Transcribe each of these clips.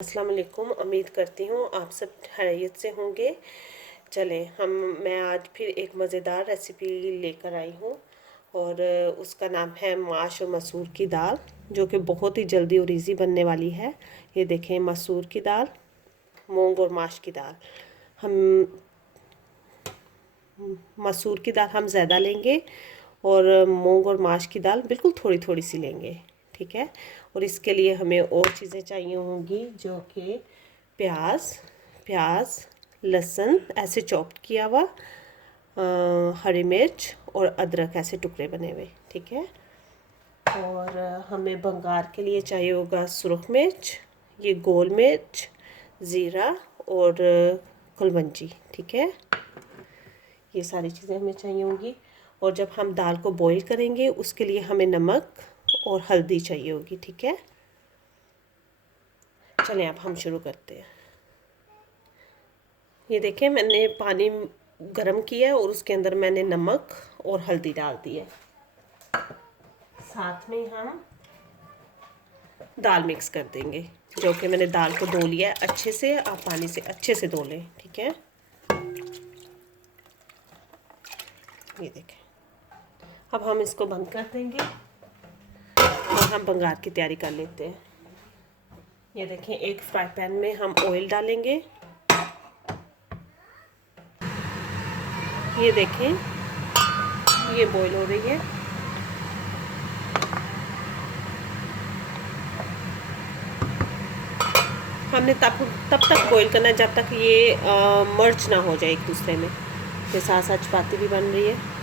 अस्सलाम वालेकुम। उम्मीद करती हूँ आप सब खैरियत से होंगे। चलें मैं आज फिर एक मज़ेदार रेसिपी लेकर आई हूँ और उसका नाम है माश और मसूर की दाल, जो कि बहुत ही जल्दी और इजी बनने वाली है। ये देखें, मसूर की दाल, मूंग और माश की दाल। हम मसूर की दाल हम ज़्यादा लेंगे और मूंग और माश की दाल बिल्कुल थोड़ी थोड़ी सी लेंगे, ठीक है। और इसके लिए हमें और चीज़ें चाहिए होंगी, जो कि प्याज, लहसुन ऐसे चॉप किया हुआ, हरी मिर्च और अदरक ऐसे टुकड़े बने हुए, ठीक है। और हमें बंगार के लिए चाहिए होगा सुरख मिर्च, ये गोल मिर्च, ज़ीरा और कुलवंजी, ठीक है। ये सारी चीज़ें हमें चाहिए होंगी। और जब हम दाल को बॉईल करेंगे उसके लिए हमें नमक और हल्दी चाहिए होगी, ठीक है। चलें अब हम शुरू करते हैं। ये देखें, मैंने पानी गरम किया और उसके अंदर मैंने नमक और हल्दी डाल दी है। साथ में हम दाल मिक्स कर देंगे, जो कि मैंने दाल को धो लिया है अच्छे से। आप पानी से अच्छे से धो लें, ठीक है। ये देखें, अब हम इसको बंद कर देंगे और हम बंगार की तैयारी कर लेते हैं। ये देखें, एक फ्राई पैन में हम ऑयल डालेंगे। ये देखें, ये बॉईल हो रही है। हमने तब तक बॉईल करना है जब तक ये मर्ज ना हो जाए एक दूसरे में। ये साथ साथ चपाती भी बन रही है।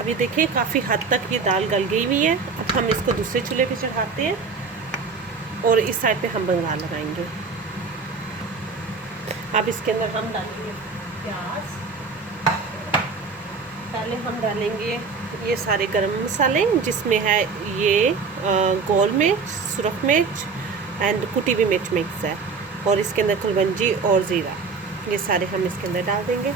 अभी देखिए, काफ़ी हद तक ये दाल गल गई हुई है। अब हम इसको दूसरे चूल्हे पे चढ़ाते हैं और इस साइड पे हम बंगार लगाएंगे। अब इसके अंदर हम डालेंगे प्याज। पहले हम डालेंगे ये सारे गरम मसाले, जिसमें है ये गोल मिर्च, सुरख मिर्च एंड कुटी हुई मिर्च मिक्स है, और इसके अंदर कुलवंजी और ज़ीरा, ये सारे हम इसके अंदर डाल देंगे।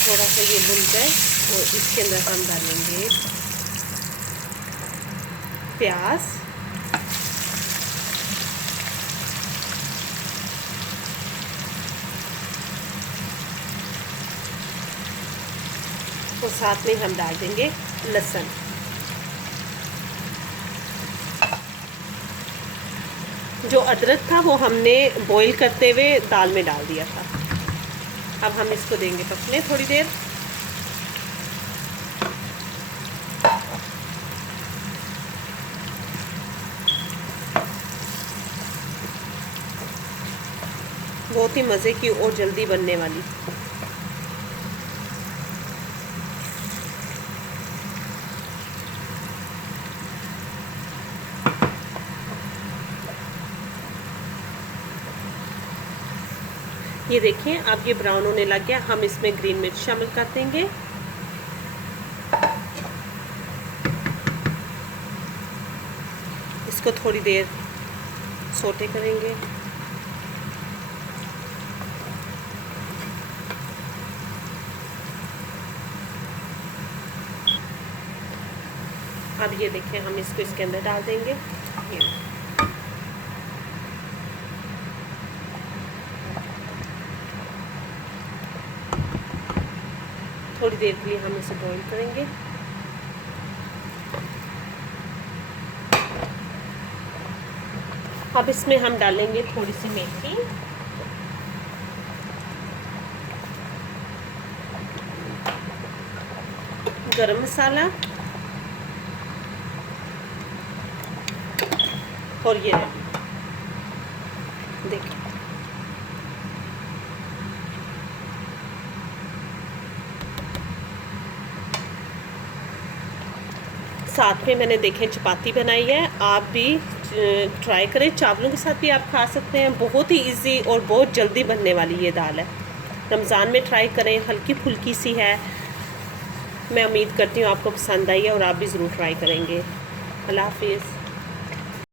थोड़ा सा ये भुन जाए और इसके अंदर हम डालेंगे प्याज, और साथ में हम डाल देंगे लहसुन। जो अदरक था वो हमने बॉईल करते हुए दाल में डाल दिया था। अब हम इसको देंगे पकने थोड़ी देर। बहुत ही मज़े की और जल्दी बनने वाली। ये देखिए, अब ये ब्राउन होने लग गया। हम इसमें ग्रीन मिर्च शामिल कर देंगे। इसको थोड़ी देर सोटे करेंगे। अब ये देखिए, हम इसको इसके अंदर डाल देंगे। थोड़ी देर के लिए हम इसे बॉईल करेंगे। अब इसमें हम डालेंगे थोड़ी सी मेथी, गरम मसाला और ये देखिए, साथ में मैंने देखें चपाती बनाई है। आप भी ट्राई करें, चावलों के साथ भी आप खा सकते हैं। बहुत ही इजी और बहुत जल्दी बनने वाली ये दाल है। रमज़ान में ट्राई करें, हल्की फुल्की सी है। मैं उम्मीद करती हूँ आपको पसंद आई है और आप भी ज़रूर ट्राई करेंगे। अल्लाह हाफिज़।